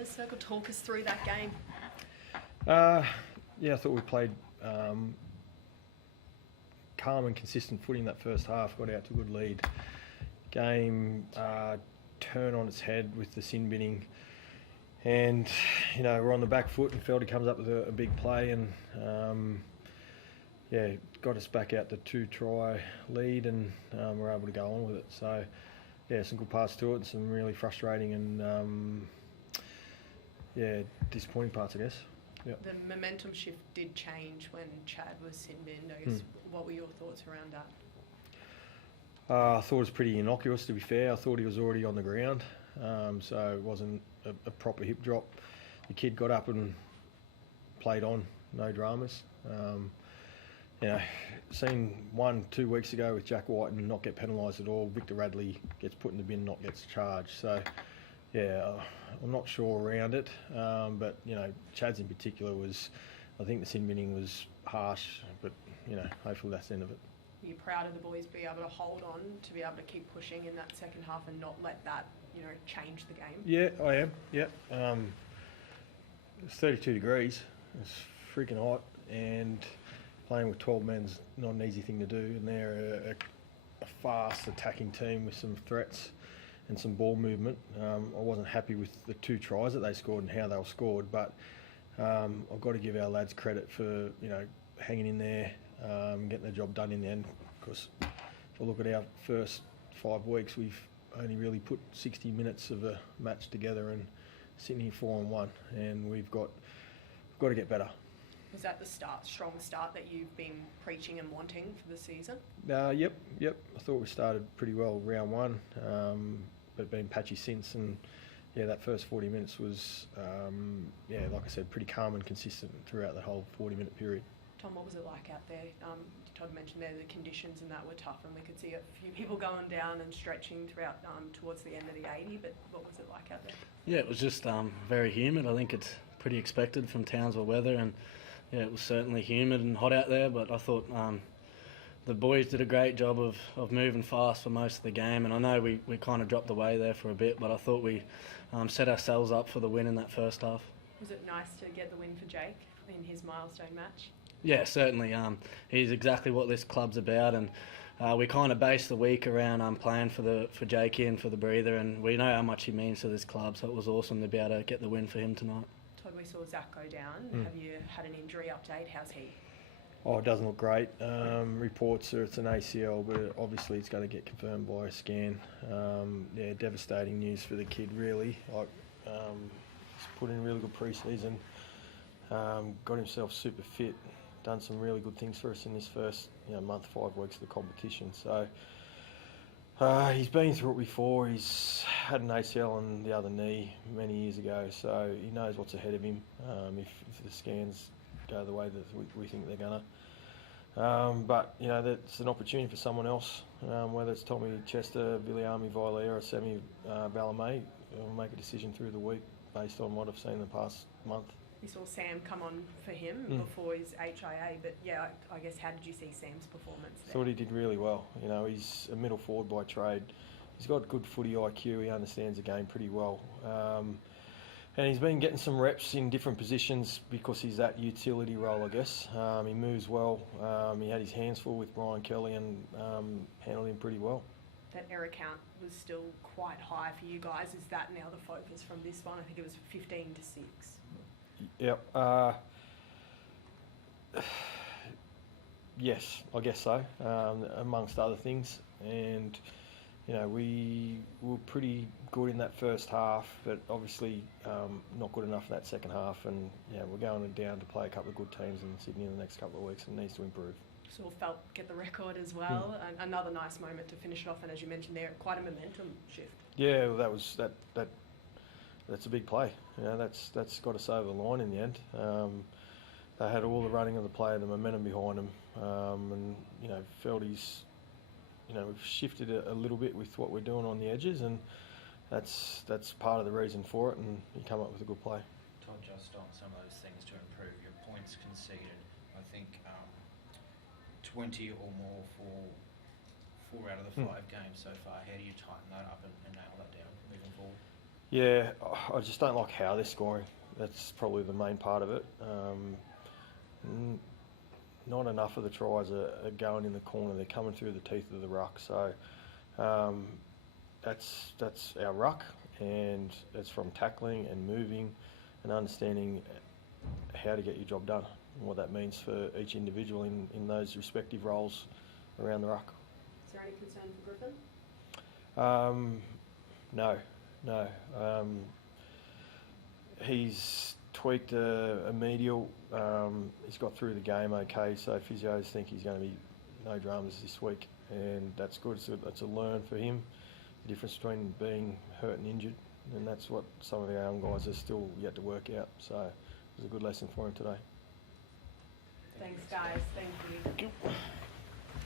Winner's Circle. Talk us through that game. Yeah, I thought we played calm and consistent footing that first half, got out to a good lead. Game turned on its head with the sin binning, and we're on the back foot, and Feldy comes up with a big play, and got us back out the 2-try lead, and we're able to go on with it. So some good parts to it, and some really frustrating and disappointing parts, I guess. Yep. The momentum shift did change when Chad was sin binned. I guess what were your thoughts around that? I thought it was pretty innocuous, to be fair. I thought he was already on the ground, so it wasn't a proper hip drop. The kid got up and played on, no dramas. Seen 1-2 weeks ago with Jack White and not get penalised at all. Victor Radley gets put in the bin, not gets charged. So, I'm not sure around it, but Chad's in particular I think the sin binning was harsh, but hopefully that's the end of it. Are you proud of the boys be able to hold on, to be able to keep pushing in that second half and not let that change the game? Yeah, I am. Yeah, it's 32 degrees. It's freaking hot, and playing with 12 men's not an easy thing to do. And they're a fast attacking team with some threats and some ball movement. I wasn't happy with the 2 tries that they scored and how they were scored, but I've got to give our lads credit for hanging in there, getting the job done in the end. Because if I look at our first 5 weeks, we've only really put 60 minutes of a match together and sitting here 4-1, and we've got to get better. Was that the strong start that you've been preaching and wanting for the season? Yep. I thought we started pretty well round 1, but been patchy since, and that first 40 minutes was, like I said, pretty calm and consistent throughout the whole 40-minute period. Tom, what was it like out there? Todd mentioned there the conditions and that were tough, and we could see a few people going down and stretching throughout towards the end of the 80, but what was it like out there? Yeah, it was just very humid. I think it's pretty expected from Townsville weather, and it was certainly humid and hot out there, but I thought the boys did a great job of moving fast for most of the game, and I know we kind of dropped away there for a bit, but I thought we set ourselves up for the win in that first half. Was it nice to get the win for Jake in his milestone match? Yeah, certainly. He's exactly what this club's about, and we kind of based the week around playing for Jakey and for the breather, and we know how much he means to this club, so it was awesome to be able to get the win for him tonight. Todd, we saw Zach go down. Have you had an injury update? How's he? Oh, it doesn't look great. Reports are it's an ACL, but obviously it's going to get confirmed by a scan. Devastating news for the kid, really. He's put in a really good pre-season, got himself super fit, done some really good things for us in this first month, 5 weeks of the competition. So he's been through it before. He's had an ACL on the other knee many years ago, so he knows what's ahead of him if the scans go the way that we think they're going to. But that's an opportunity for someone else, whether it's Tommy Chester, Viliami Vilea or Sammy Valamay. We'll make a decision through the week based on what I've seen in the past month. You saw Sam come on for him before his HIA, but I guess how did you see Sam's performance there? Thought he did really well. He's a middle forward by trade. He's got good footy IQ. He understands the game pretty well. And he's been getting some reps in different positions because he's that utility role, I guess. He moves well. He had his hands full with Brian Kelly and handled him pretty well. That error count was still quite high for you guys. Is that now the focus from this one? I think it was 15 to 6. Yep. Yes, I guess so, amongst other things. And, we were pretty good in that first half, but obviously not good enough in that second half. And, we're going down to play a couple of good teams in Sydney in the next couple of weeks and needs to improve. So Felt get the record as well. Another nice moment to finish it off, and as you mentioned there, quite a momentum shift. Yeah, well, that's a big play. That's got us over the line in the end. They had all the running of the play, the momentum behind them, and Feldy's. We've shifted a little bit with what we're doing on the edges, and that's part of the reason for it. And you come up with a good play. Todd, just on some of those things to improve your points conceded. I think 20 or more for 4 out of the 5 games so far. How do you tighten that up and nail that down moving forward? Yeah, I just don't like how they're scoring. That's probably the main part of it. Not enough of the tries are going in the corner. They're coming through the teeth of the ruck. So that's our ruck, and it's from tackling and moving and understanding how to get your job done and what that means for each individual in those respective roles around the ruck. Is there any concern for Griffin? No. He's tweaked a medial. He's got through the game okay, so physios think he's going to be no dramas this week, and that's good. That's a learn for him, the difference between being hurt and injured, and that's what some of our young guys are still yet to work out. So it was a good lesson for him today. Thanks, guys. Thank you.